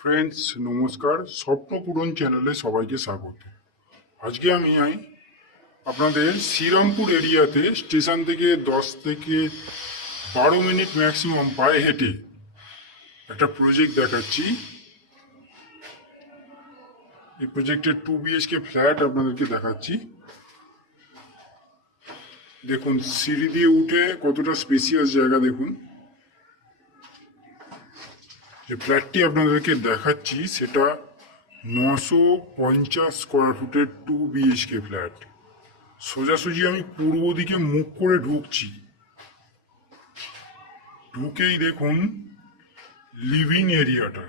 Friends নমস্কার, স্বপ্নপূরণ চ্যানেলে সবাইকে স্বাগত। আজকে আমি আপনাদের শ্রীরামপুর এরিয়াতে স্টেশন থেকে 10 থেকে 12 মিনিট ম্যাক্সিমাম পায়ে হেঁটে একটা প্রজেক্ট দেখাচ্ছি। এই প্রজেক্টের 2 BHK ফ্ল্যাট আপনাদেরকে দেখাচ্ছি। দেখুন সিঁড়ি দিয়ে উঠে কতটা স্পেসিয়াস জায়গা। দেখুন যে ফ্ল্যাটটি আপনাদেরকে দেখাচ্ছি সেটা 950 স্কোয়ার ফুটের 2 BHK ফ্ল্যাট। সোজাসুজি আমি পূর্ব দিকে মুখ করে ঢুকছি। ঢুকেই দেখুন লিভিং এরিয়াটা,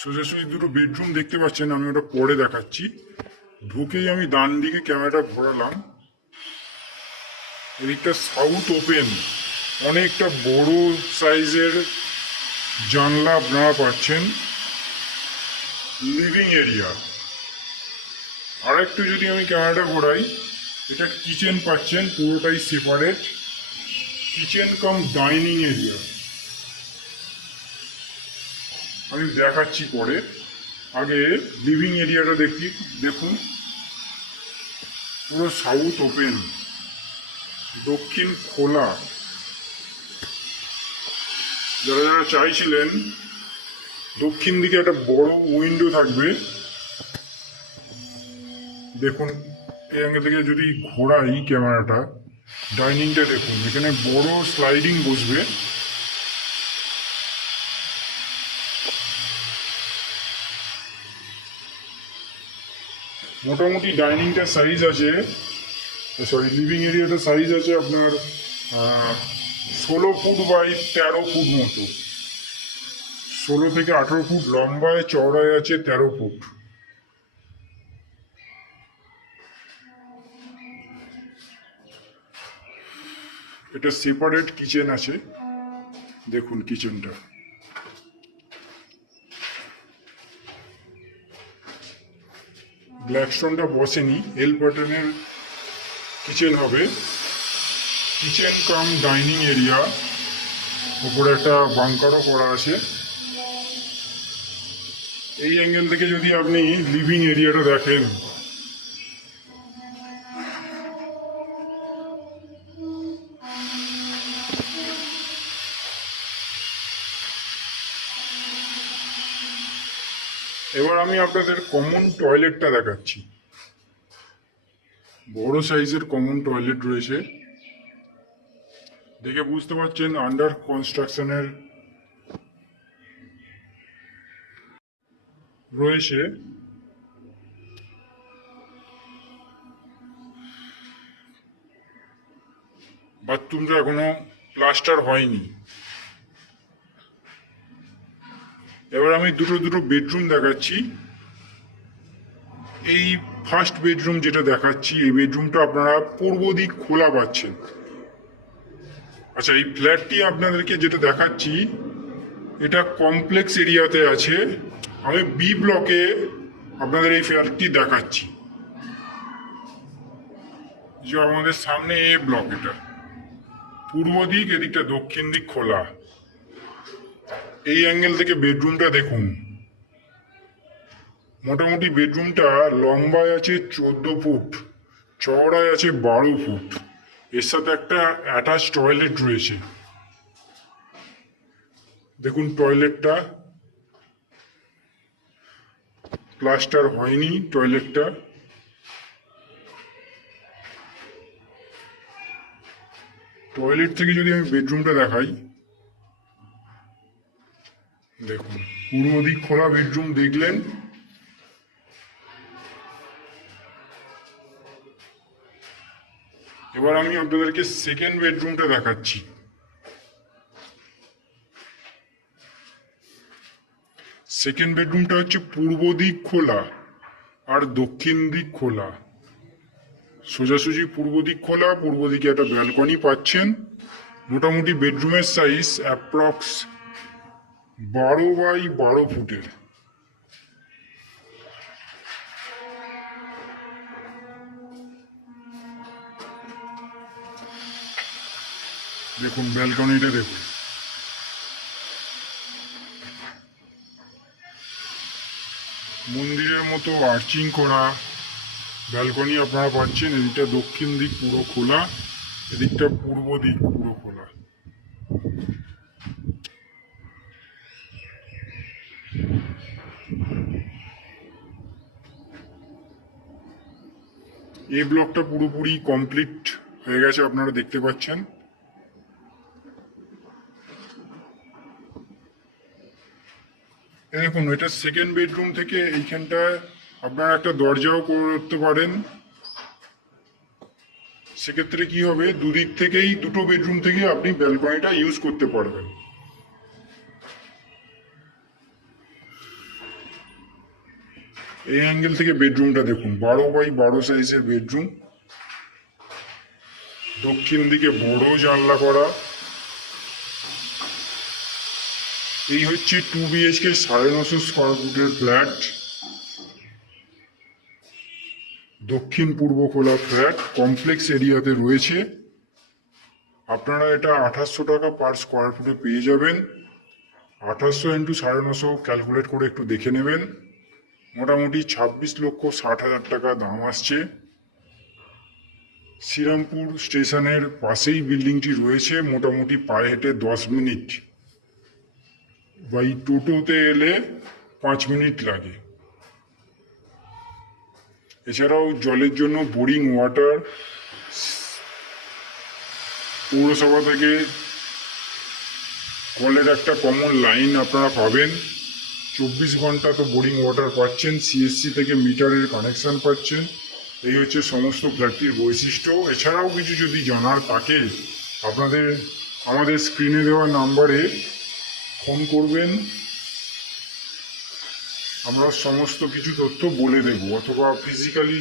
সোজাসুজি দুটো বেডরুম দেখতে পাচ্ছেন, আমি ওটা পরে দেখাচ্ছি। ঢুকেই আমি ডান দিকে ক্যামেরাটা ঘোরালাম, এদিকটা সাউথ ওপেন, অনেকটা বড় সাইজের জানলা আপনারা পাচ্ছেন। Living area. আর একটু যদি আমি ক্যামেরাটা ঘোরাই, এটা কিচেন পাচ্ছেন, পুরোটাই separate kitchen cum dining area. আমি দেখাচ্ছি পরে, আগে লিভিং এরিয়াটা দেখুন পুরো সাউথ ওপেন, দক্ষিণ খোলা। যারা যারা চাইছিলেন দক্ষিণ দিকে একটা বড় উইন্ডো থাকবে, দেখুন এই অ্যাঙ্গেল থেকে যদি ঘোরাই ক্যামেরাটা, ডাইনিংটা দেখুন, এখানে বড় স্লাইডিং বসবে। মোটামুটি ডাইনিংটার সাইজ আছে, লিভিং এরিয়াটার সাইজ আছে আপনার 16 ফুট বাই 13 ফুট মতো। 16 থেকে 18 ফুট লম্বায়, চওড়ায় আছে 13 ফুট। এটা সেপারেট কিচেন আছে, দেখুন কিচেনটা। ব্ল্যাকস্টোনটা বসেনি, এল প্যাটার্নের কিচেন হবে। কিচেন কাম ডাইনিং এরিয়া, উপরে একটা বাংকারও করা আছে। এই অ্যাঙ্গেল থেকে যদি আপনি লিভিং এরিয়াটা দেখেন, এবার আমি আপনাদের কমন টয়লেটটা দেখাচ্ছি। বড় সাইজের কমন টয়লেট রয়েছে, দেখে বুঝতে পারছেন আন্ডার কনস্ট্রাকশনের রয়েছে। বাথরুমটা এখনো প্লাস্টার হয়নি। এবার আমি দুটো বেডরুম দেখাচ্ছি। এই ফার্স্ট বেডরুম যেটা দেখাচ্ছি, এই বেডরুমটা আপনারা পূর্ব দিক খোলা পাচ্ছেন। আচ্ছা, এই ফ্ল্যাটটি আপনাদেরকে যেটা দেখাচ্ছি এটা কমপ্লেক্স এরিয়াতে আছে। আমি বি ব্লকে আপনাদের এই ফ্ল্যাটটি দেখাচ্ছি, যে আমাদের সামনে এ ব্লক। এটা পূর্ব দিক, এদিকটা দক্ষিণ দিক খোলা। এই অ্যাঙ্গেল থেকে বেডরুমটা দেখুন। মোটামুটি বেডরুমটা লম্বায় আছে 14 ফুট, চওড়ায় আছে 12 ফুট। এর সাথে একটা অ্যাটাচ টয়লেট রয়েছে। দেখুন টয়লেটটা প্লাস্টার হয়নি। টয়লেটটা টয়লেট থেকে যদি আমি বেডরুমটা দেখাই, দেখুন পূর্ব দিক খোলা বেডরুম দেখলেন। এবার আমি আপনাদেরকে সেকেন্ড বেডরুমটা দেখাচ্ছি। সেকেন্ড বেডরুমটা হচ্ছে পূর্ব দিক খোলা আর দক্ষিণ দিক খোলা। সোজাসুজি পূর্ব দিক খোলা, পূর্ব দিকে একটা ব্যালকনি পাচ্ছেন। মোটামুটি বেডরুমের সাইজ অ্যাপ্রক্স 12 বাই 12 ফুটের। দেখুন ব্যালকনিটা দেখুন। মন্দিরের মতো আর্চিং করা ব্যালকনি আপনারা পাচ্ছেন। এদিকটা দক্ষিণ দিক পুরো খোলা, এদিকটা পূর্ব দিক পুরো খোলা। এই ব্লকটা পুরোপুরি কমপ্লিট হয়ে গেছে, আপনারা দেখতে পাচ্ছেন। দেখুন, এটা সেকেন্ড বেডরুম থেকে এইখানটায় আপনারা একটা দরজাও করতে পারেন। সেক্ষেত্রে কি হবে, দুদিক থেকেই দুটো বেডরুম থেকে আপনি ব্যালকনিটা ইউজ করতে পারবেন। এই অ্যাঙ্গেল থেকে বেডরুমটা দেখুন, 12x12 সাইজের বেডরুম। দক্ষিণ দিকে বড় জানলা করা। এই হচ্ছে 2 BHK 950 স্কোয়ার ফুটের ফ্ল্যাট, দক্ষিণ পূর্ব খোলা ফ্ল্যাট, কমপ্লেক্স এরিয়াতে রয়েছে। আপনারা এটা 2800 টাকা পার স্কোয়ার ফুটে পেয়ে যাবেন। 2800 ইন্টু 950 ক্যালকুলেট করে একটু দেখে নেবেন। মোটামুটি 26,60,000 টাকা দাম আসছে। শ্রীরামপুর স্টেশনের পাশেই বিল্ডিংটি রয়েছে, মোটামুটি পায়ে হেঁটে 10 মিনিট, বাই টোটোতে এলে 5 মিনিট লাগে। এছাড়াও জলের জন্য বোরিং ওয়াটার পৌরসভা থেকে কলের একটা কমন লাইন আপনারা পাবেন। 24 ঘন্টা তো বোরিং ওয়াটার পাচ্ছেন, CSC থেকে মিটারের কানেকশন পাচ্ছেন। এই হচ্ছে সমস্ত ফ্ল্যাটটির বৈশিষ্ট্য। এছাড়াও কিছু যদি জানার থাকে আমাদের স্ক্রিনে দেওয়া নাম্বারে ফোন করবেন, আমরা সমস্ত কিছু তথ্য বলে দেব। অথবা ফিজিক্যালি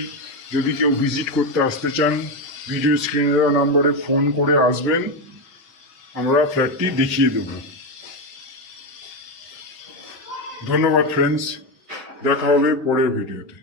যদি কেউ ভিজিট করতে আসতে চান, ভিডিও স্ক্রিনে দেওয়া নাম্বারে ফোন করে আসবেন, আমরা ফ্ল্যাটটি দেখিয়ে দেব। ধন্যবাদ ফ্রেন্ডস, দেখা হবে পরের ভিডিওতে।